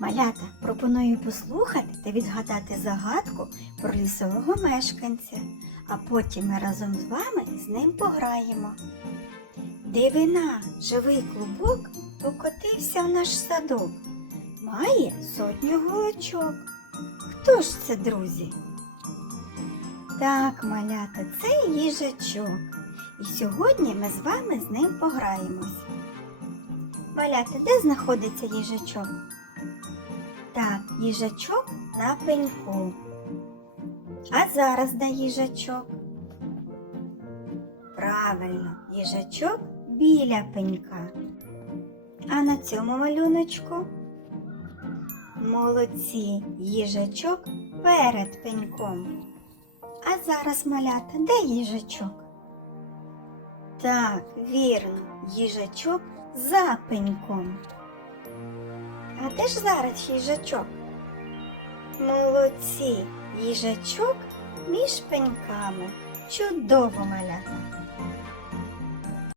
Малята, пропоную послухати та відгадати загадку про лісового мешканця, а потім ми разом з вами з ним пограємо. Дивина, живий клубок покотився в наш садок. Має сотню голочок. Хто ж це, друзі? Так, малята, це їжачок. І сьогодні ми з вами з ним пограємось. Малята, де знаходиться їжачок? Так, їжачок на пеньку. А зараз де їжачок? Правильно, їжачок біля пенька. А на цьому малюночку? Молодці, їжачок перед пеньком. А зараз малята, де їжачок? Так, вірно, їжачок за пеньком. А де ж зараз їжачок? Молодці, їжачок між пеньками. Чудово малята.